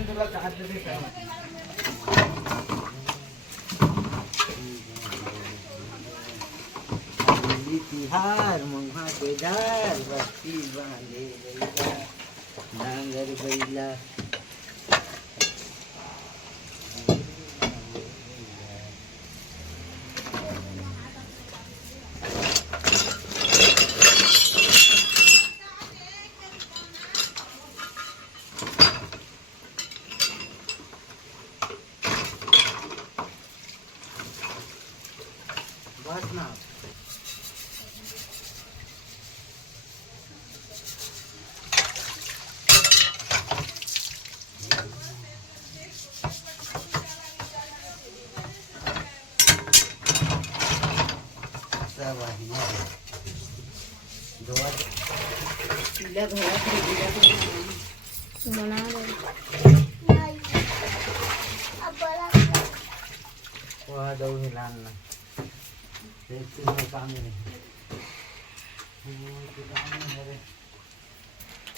तुला काय तिहार मुंहा के धार बस्ती बांधे बैला नांगर बैला बस ना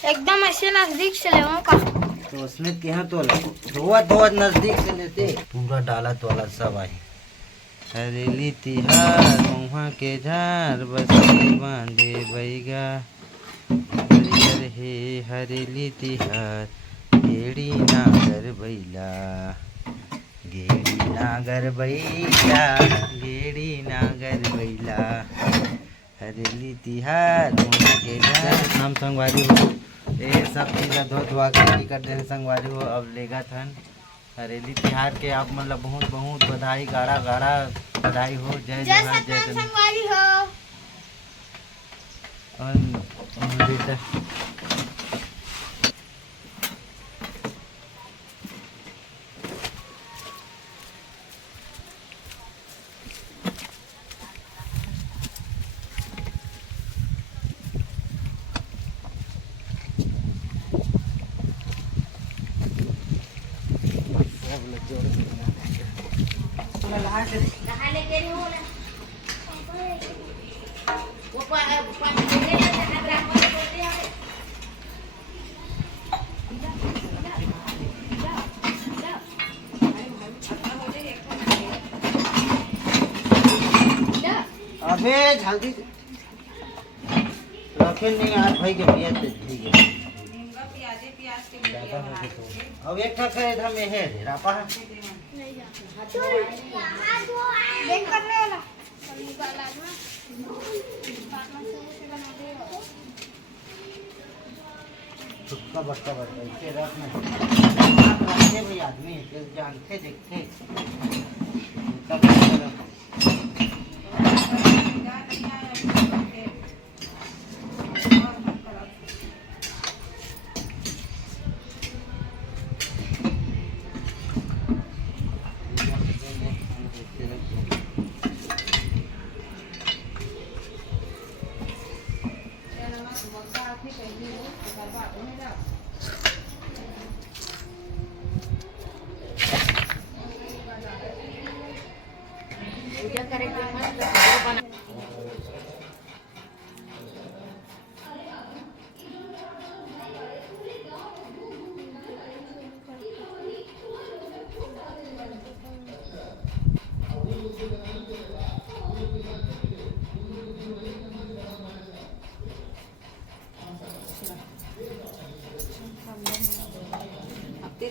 एकदम ऐसे नजदीक से ले का तो उसमें क्या तोला धोआ नजदीक से लेते पूरा डाला तोला सब आई हरेली तिहार मुहा के झार बस्ती बांधे बैगा हरिहर हे हरेली तिहार गेड़ी नागर बैला गेड़ी नागर बैला गेड़ी नागर बैला हरेली तिहार मुहा के झार नाम संगवारी हो ये सब चीज़ धो धुआ के कर देने संगवारी हो अब लेगा थन हरेली तिहार के आप मतलब बहुत बहुत बधाई गाड़ा गाड़ा बधाई हो जय जवान जय संगवारी हो और बेटा अबे जल्दी रखे नहीं आज भाई के पियाज ठीक है अब एक ठा करे था में है रापा देख करने वाला सुक्का बक्का बक्का इसे रखना रखे भाई आदमी जानते देखते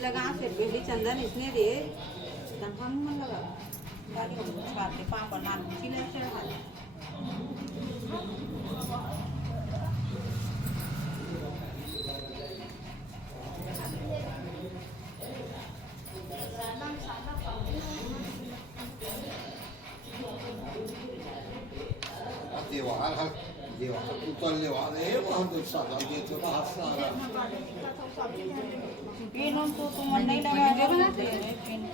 लगा फिर पहले चंदन इसने दे हम मन लगा गाड़ी हम छाते पापा नाम चिले से हाल देवा उतरले वाले बहुत सारा देते बाहर सारा पेन तो तुम नहीं लगा